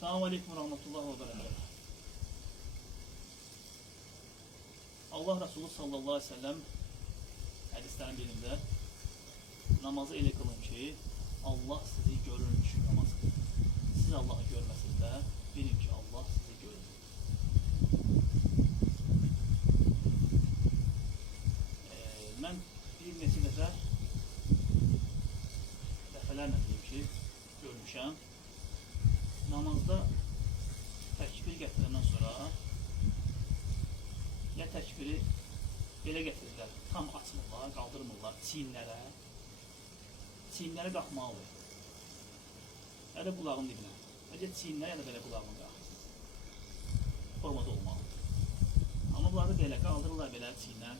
Selamun Aleyküm ve Rahmetullah ve Berekatuhu. Allah Resulü sallallahu aleyhi ve sellem hadislerin birinde namazı elə qılın ki, Allah sizi görürmüş namaz qılın. Siz Allah'ı görməsiniz də, bilin ki, Allah sizi görür. Mən bir neçə dəfələrlə deyim ki, görmüşəm. Namazda təkbir gətirəndən sonra ya təkbiri belə gətirirlər, tam açmırlar, qaldırmırlar çiyinlərə qalxmalıdır. Ya da qulağın dibinə. Bəlkə çiyinlər ya da belə qulağın qalxırsınız. Formada olmalıdır. Amma bunları belə qaldırırlar, belə çiyinlər,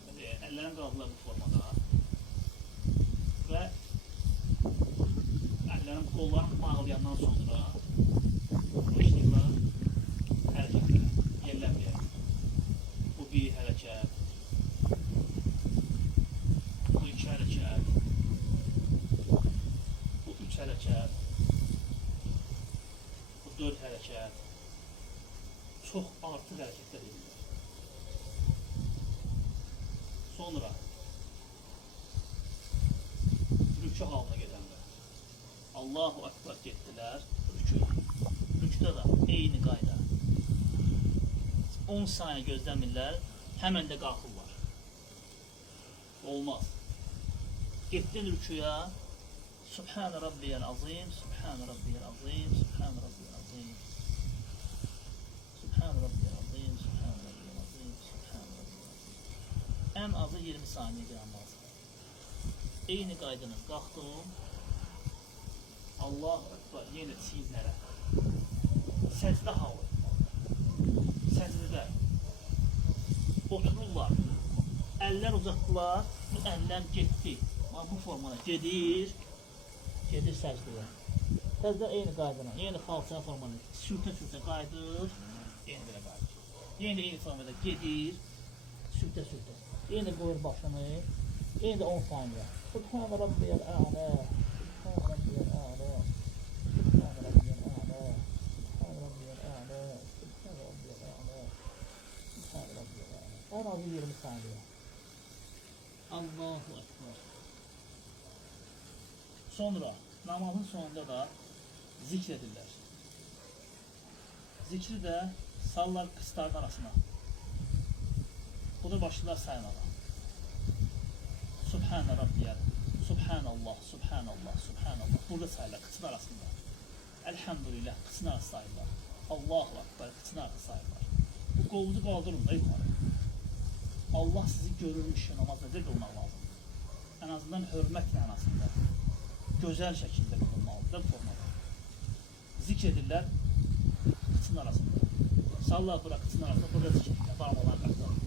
əllərini qaldırırlar bu formada və əllərini qollarını bağlayandan sonra başlayırlar hərəkətlərə, yerləməyə. Bu bir hərəkət, bu iki hərəkət, bu üç hərəkət, bu dörd hərəkət, çox artıq hərəkətlər edirlər. Sonra rükû halına gedənlər. Allahu Ekber getdilər rükûya. Rükûda da eyni qayda. 10 saniye gözləmirlər, həmən də qalxırlar. Olmaz. Getdin rükûya, Subhan Rabbiyal Azim, Subhan Rabbiyal Azim, Subhan Rabbiyal Azim. Subhan Rabbiyal Azim, Subhan Rabbiyal Azim, Subhan Rabbiyal Azim. Ən azı 20 saniye gəlməz. Eyni qaydınız qalxdım. Allahu Ekber yenə çiyinlərə. Səcdə halı. Səcdədə otururlar. Əllər uzatdılar. Bu əllər getdi. Bu formada gedir səcdəyə. Səcdə eyni qaydana, yenə xalça formada sürtə qayıdır. Yenə belə qayıdır. Yenə eyni formada gedir, sürtə. Yenə qoyur başını. Yenə də 10 saniyə. Subhan Rabbiyal A'la. Subhan Rabbiyal A'la. Subhan Rabbiyal A'la. Subhan Rabbiyal A'la. Subhan Rabbiyal A'la. Subhan Rabbiyal A'la. En azı 20 saniye. Allahu Ekber. Sonra namazın sonunda da zikr edirlər. Zikri də sallar qısların arasına. Bu da başlar saymağa. Subhan Rabbiyal, Subhanallah, Subhanallah, Subhanallah. Burada sayırlar qısın arasında. Elhamdülillah qısın arası sayırlar. Allahu Ekber qısın arası sayırlar. Bu qolunuzu qaldırın da yuxarı. Allah sizi görürmüş namaz necə qılmaq lazımdır. En azından hörmət mənasında, gözəl şəkildə qılınmalıdır formada. Zikr edirlər qıçın arasında. Sallar bura qıçın arasında, burada zikr edirlər, barmaqlarını qatlarlar.